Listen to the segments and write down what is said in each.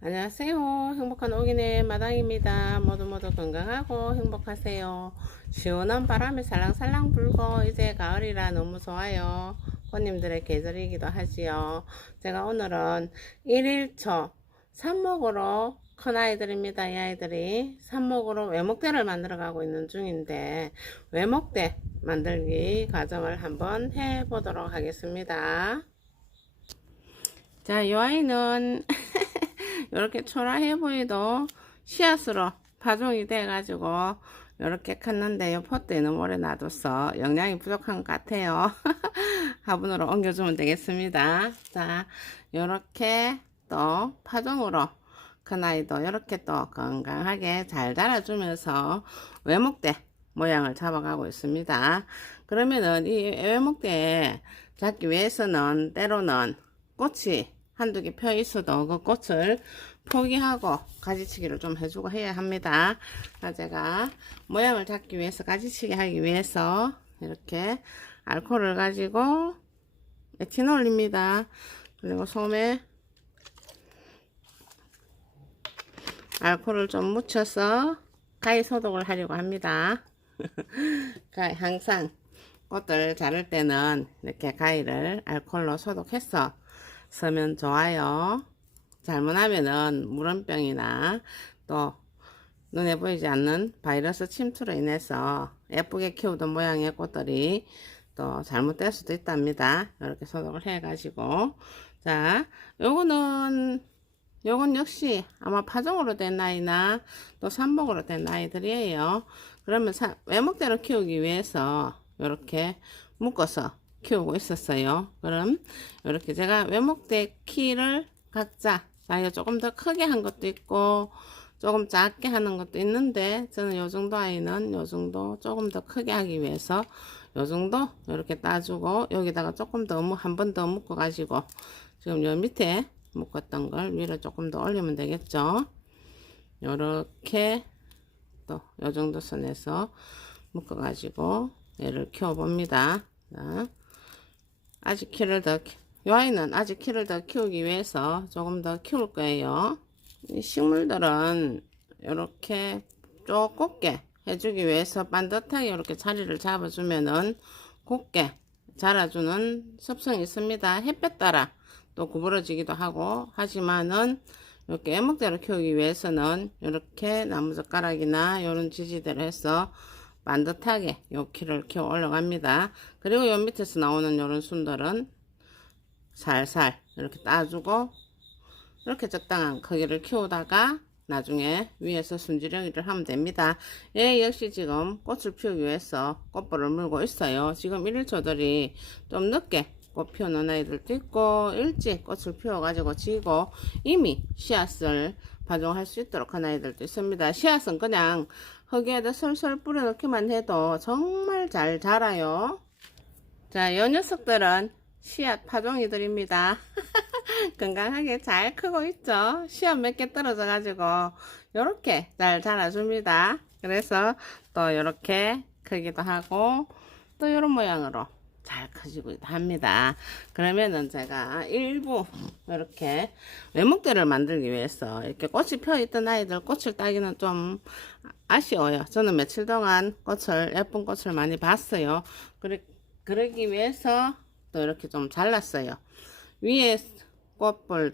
안녕하세요. 행복한 오기네 마당입니다. 모두 건강하고 행복하세요. 시원한 바람이 살랑살랑 불고 이제 가을이라 너무 좋아요. 꽃님들의 계절이기도 하지요. 제가 오늘은 1일초 삽목으로 큰아이들입니다. 이 아이들이 삽목으로 외목대를 만들어 가고 있는 중인데 외목대 만들기 과정을 한번 해보도록 하겠습니다. 자, 이 아이는 이렇게 초라해 보이도 씨앗으로 파종이 돼가지고 이렇게 컸는데 요 포트에 너무 오래 놔둬서 영양이 부족한 것 같아요. 화분으로 옮겨주면 되겠습니다. 자, 이렇게 또 파종으로 큰 아이도 이렇게 또 건강하게 잘 자라주면서 외목대 모양을 잡아가고 있습니다. 그러면은 이 외목대에 잡기 위해서는 때로는 꽃이 한두 개 펴 있어도 그 꽃을 포기하고 가지치기를 좀 해주고 해야 합니다. 제가 모양을 잡기 위해서 가지치기 하기 위해서 이렇게 알코올을 가지고 에티놀입니다. 그리고 솜에 알코올을 좀 묻혀서 가위 소독을 하려고 합니다. 항상 꽃들 자를 때는 이렇게 가위를 알코올로 소독해서 쓰면 좋아요. 잘못하면은 물원병이나 또 눈에 보이지 않는 바이러스 침투로 인해서 예쁘게 키우던 모양의 꽃들이 또 잘못될 수도 있답니다. 이렇게 소독을 해가지고 자, 요건 역시 아마 파종으로 된 아이나 또 삽목으로 된 아이들이에요. 그러면 외목대로 키우기 위해서 이렇게 묶어서 키우고 있었어요. 그럼 이렇게 제가 외목대 키를 각자 자기가 조금 더 크게 한 것도 있고 조금 작게 하는 것도 있는데 저는 요 정도 아이는 요 정도 조금 더 크게 하기 위해서 요 정도 이렇게 따주고 여기다가 조금 더 한 번 더 묶어 가지고 지금 요 밑에 묶었던 걸 위로 조금 더 올리면 되겠죠. 요렇게 또 요 정도 선에서 묶어 가지고 얘를 키워 봅니다. 아직 이 아이는 아직 키를 더 키우기 위해서 조금 더 키울 거예요. 이 식물들은 이렇게 쭉 곱게 해주기 위해서 반듯하게 이렇게 자리를 잡아주면은 곱게 자라주는 습성이 있습니다. 햇볕 따라 또 구부러지기도 하고 하지만은 이렇게 애목대로 키우기 위해서는 이렇게 나무젓가락이나 이런 지지대로 해서 반듯하게 요 키를 키워 올라갑니다. 그리고 요 밑에서 나오는 요런 순들은 살살 이렇게 따주고 이렇게 적당한 크기를 키우다가 나중에 위에서 순지렁이를 하면 됩니다. 얘 역시 지금 꽃을 피우기 위해서 꽃볼을 물고 있어요. 지금 1일초들이 좀 늦게 꽃 피우는 아이들도 있고 일찍 꽃을 피워 가지고 지고 이미 씨앗을 파종할 수 있도록 한 아이들도 있습니다. 씨앗은 그냥 흙에다 솔솔 뿌려 넣기만 해도 정말 잘 자라요. 자, 요 녀석들은 씨앗 파종이들입니다. 건강하게 잘 크고 있죠. 씨앗 몇 개 떨어져 가지고 요렇게 잘 자라줍니다. 그래서 또 요렇게 크기도 하고 또 요런 모양으로 잘 커지고 합니다. 그러면은 제가 일부 이렇게 외목대를 만들기 위해서 이렇게 꽃이 펴 있던 아이들 꽃을 따기는 좀 아쉬워요. 저는 며칠 동안 예쁜 꽃을 많이 봤어요. 그러기 위해서 또 이렇게 좀 잘랐어요. 위에 꽃을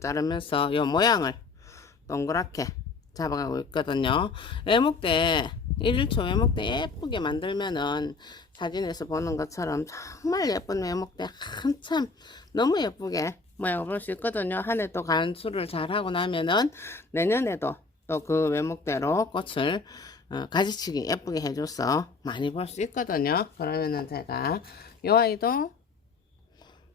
자르면서 요 모양을 동그랗게 잡아가고 있거든요. 외목대 1일초 외목대 예쁘게 만들면은 사진에서 보는 것처럼 정말 예쁜 외목대 한참 너무 예쁘게 모양을 볼 수 있거든요. 한 해 또 간수를 잘 하고 나면은 내년에도 또 그 외목대로 꽃을 가지치기 예쁘게 해줘서 많이 볼 수 있거든요. 그러면은 제가 이 아이도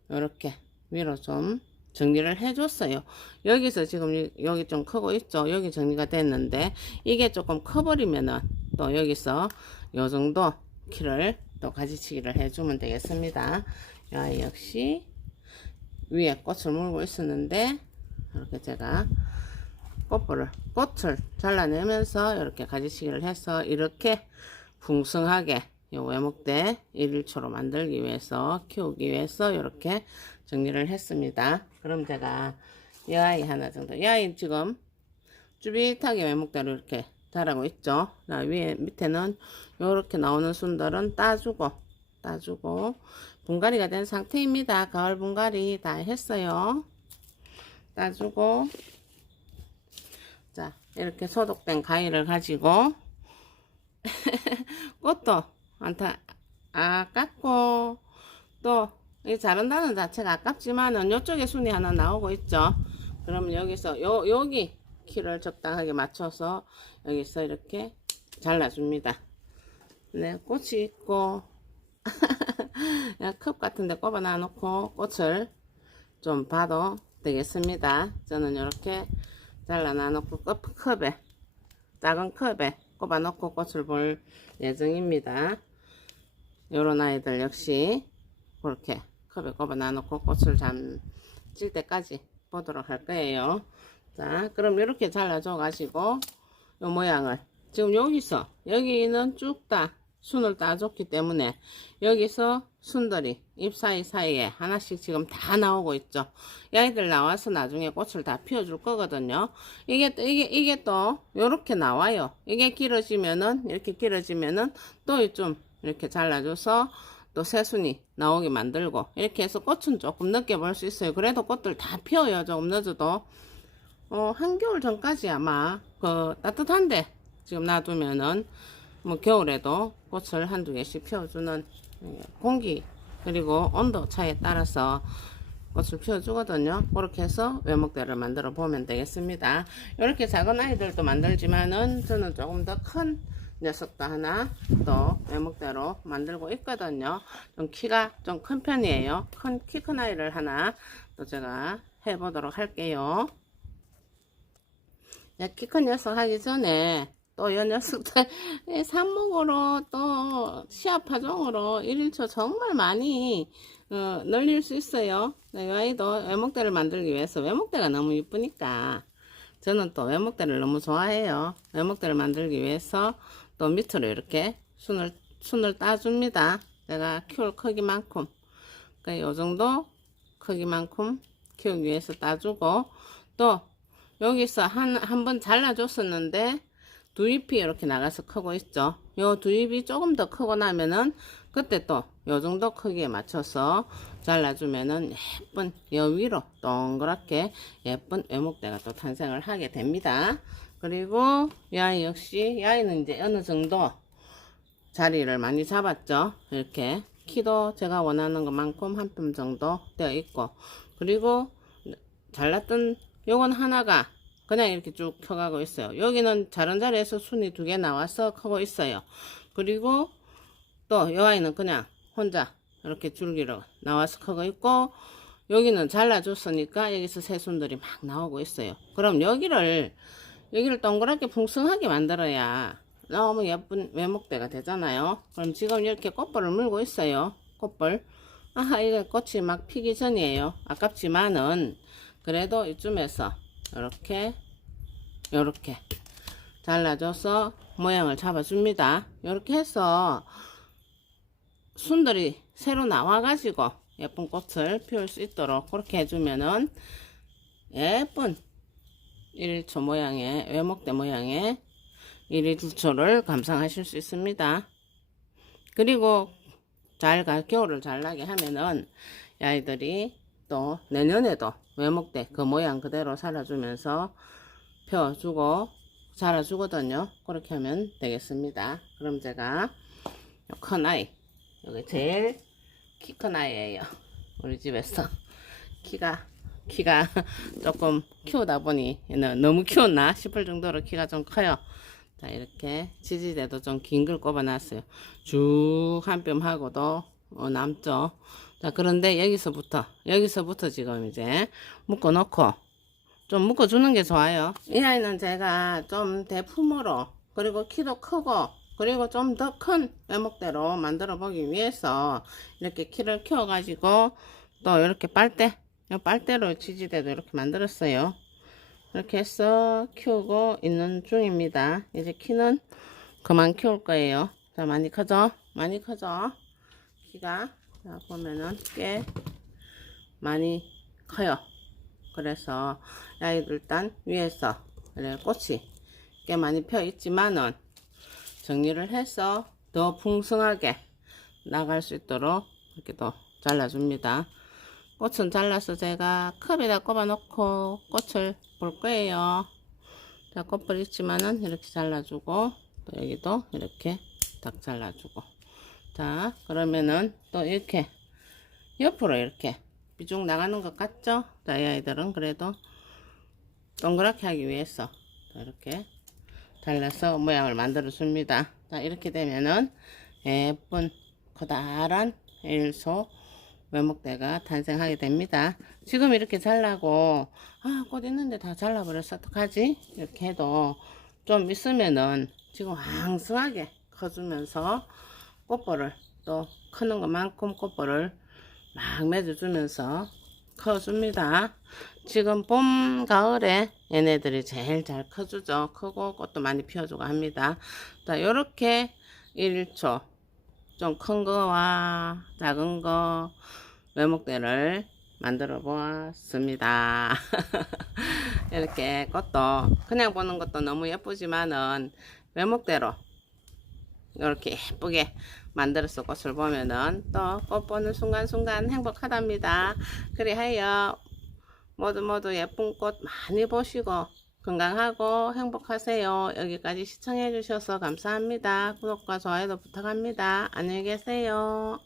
이렇게 위로 좀 정리를 해줬어요. 여기서 지금 여기 좀 크고 있죠. 여기 정리가 됐는데 이게 조금 커버리면은 또 여기서 요 정도 키를 또 가지치기를 해주면 되겠습니다. 이 아이 역시 위에 꽃을 물고 있었는데 이렇게 제가 꽃을 잘라내면서 이렇게 가지치기를 해서 이렇게 풍성하게 요 외목대 1일초로 만들기 위해서 키우기 위해서 이렇게 정리를 했습니다. 그럼 제가 이 아이 하나 정도. 이 아이 지금 쭈빗하게 외목대로 이렇게 자라고 있죠. 자, 위에 밑에는 요렇게 나오는 순들은 따주고 분갈이가 된 상태입니다. 가을 분갈이 다 했어요. 따주고, 자, 이렇게 소독된 가위를 가지고 꽃도 아깝고, 또 이 자른다는 자체가 아깝지만은 요쪽에 순이 하나 나오고 있죠. 그러면 여기서 여기 키를 적당하게 맞춰서 여기서 이렇게 잘라줍니다. 네, 꽃이 있고 컵 같은 데 꼽아 놔 놓고 꽃을 좀 봐도 되겠습니다. 저는 이렇게 잘라 놔 놓고 컵에, 작은 컵에 꼽아 놓고 꽃을 볼 예정입니다. 요런 아이들 역시 그렇게 컵에 꼽아 놔 놓고 꽃을 잠질 때까지 보도록 할 거예요. 자, 그럼 이렇게 잘라줘 가지고 요 모양을 지금 여기는 쭉 다 순을 따줬기 때문에 여기서 순들이 잎 사이사이에 하나씩 지금 다 나오고 있죠. 이 아이들 나와서 나중에 꽃을 다 피워줄 거거든요. 이게 또 요렇게 나와요. 이게 길어지면은 이렇게 길어지면은 또 좀 이렇게 잘라줘서 또 새순이 나오게 만들고 이렇게 해서 꽃은 조금 늦게 볼 수 있어요. 그래도 꽃들 다 피어요. 조금 늦어도 한겨울 전까지 아마 따뜻한데 지금 놔두면은 뭐 겨울에도 꽃을 한두 개씩 피워주는 공기 그리고 온도 차에 따라서 꽃을 피워주거든요. 그렇게 해서 외목대를 만들어 보면 되겠습니다. 이렇게 작은 아이들도 만들지만은 저는 조금 더 큰 녀석도 하나 또 외목대로 만들고 있거든요. 좀 키가 좀 큰 편이에요. 키 큰 아이를 하나 또 제가 해보도록 할게요. 키 큰 녀석 하기 전에 또 이 녀석들 삽목으로 또 시합 파종으로 1일초 정말 많이 늘릴 수 있어요. 이 아이도 외목대를 만들기 위해서 외목대가 너무 이쁘니까 저는 또 외목대를 너무 좋아해요. 외목대를 만들기 위해서 또 밑으로 이렇게 순을 따줍니다. 내가 키울 크기만큼 그러니까 요 정도 크기만큼 키우기 위해서 따주고 또 여기서 한 번 잘라줬었는데 두 잎이 이렇게 나가서 크고 있죠. 요 두 잎이 조금 더 크고 나면은 그때 또 요 정도 크기에 맞춰서 잘라주면은 예쁜 요 위로 동그랗게 예쁜 외목대가 또 탄생을 하게 됩니다. 그리고 이 아이 역시 이 아이는 이제 어느 정도 자리를 많이 잡았죠. 이렇게 키도 제가 원하는 것만큼 한 뼘 정도 되어 있고 그리고 잘랐던 요건 하나가 그냥 이렇게 쭉 펴가고 있어요. 여기는 자른 자리에서 순이 두 개 나와서 크고 있어요. 그리고 또 이 아이는 그냥 혼자 이렇게 줄기로 나와서 크고 있고 여기는 잘라줬으니까 여기서 새순들이 막 나오고 있어요. 그럼 여기를 동그랗게 풍성하게 만들어야 너무 예쁜 외목대가 되잖아요. 그럼 지금 이렇게 꽃볼을 물고 있어요. 꽃볼. 아하, 이거 꽃이 막 피기 전이에요. 아깝지만은 그래도 이쯤에서 요렇게 잘라줘서 모양을 잡아줍니다. 이렇게 해서 순들이 새로 나와가지고 예쁜 꽃을 피울 수 있도록 그렇게 해주면은 예쁜 1일초 모양의 외목대 모양의 1일초를 감상하실 수 있습니다. 그리고 겨울을 잘 나게 하면은 이 아이들이 또 내년에도 외목대 그 모양 그대로 살아주면서 펴주고 자라주거든요. 그렇게 하면 되겠습니다. 그럼 제가 큰 아이 여기 제일 키 큰 아이예요. 우리 집에서 키가 조금 키우다 보니 너무 키웠나 싶을 정도로 키가 좀 커요. 자, 이렇게 지지대도 좀 긴 걸 꼽아 놨어요. 쭉 한 뼘 하고도 남죠. 자, 그런데 여기서부터 지금 이제 묶어 놓고 좀 묶어 주는 게 좋아요. 이 아이는 제가 좀 대품으로 그리고 키도 크고 그리고 좀 더 큰 외목대로 만들어 보기 위해서 이렇게 키를 키워 가지고 또 이렇게 빨대로 지지대도 이렇게 만들었어요. 이렇게 해서 키우고 있는 중입니다. 이제 키는 그만 키울 거예요. 자, 많이 커져? 많이 커져? 키가 자, 보면은 꽤 많이 커요. 그래서 야이도 일단 위에서 그래 꽃이 꽤 많이 펴 있지만은 정리를 해서 더 풍성하게 나갈 수 있도록 이렇게 또 잘라줍니다. 꽃은 잘라서 제가 컵에다 꼽아 놓고 꽃을 볼 거예요. 자, 꽃볼 있지만은 이렇게 잘라주고, 또 여기도 이렇게 딱 잘라주고. 자, 그러면은 또 이렇게 옆으로 이렇게 비중 나가는 것 같죠? 자, 이 아이들은 그래도 동그랗게 하기 위해서 이렇게 잘라서 모양을 만들어 줍니다. 자, 이렇게 되면은 예쁜 커다란 일소 외목대가 탄생하게 됩니다. 지금 이렇게 잘라고 꽃 있는데 다 잘라버렸어 어떡하지? 이렇게 해도 좀 있으면은 지금 왕성하게 커주면서 꽃볼을 또 크는 것만큼 꽃볼을 막 맺어주면서 커줍니다. 지금 봄, 가을에 얘네들이 제일 잘 커주죠. 크고 꽃도 많이 피워주고 합니다. 자, 요렇게 1초 좀 큰 거와 작은 거 외목대를 만들어 보았습니다. 이렇게 꽃도 그냥 보는 것도 너무 예쁘지만은 외목대로 이렇게 예쁘게 만들어서 꽃을 보면은 또 꽃 보는 순간순간 행복하답니다. 그리하여 모두 예쁜 꽃 많이 보시고 건강하고 행복하세요. 여기까지 시청해 주셔서 감사합니다. 구독과 좋아요도 부탁합니다. 안녕히 계세요.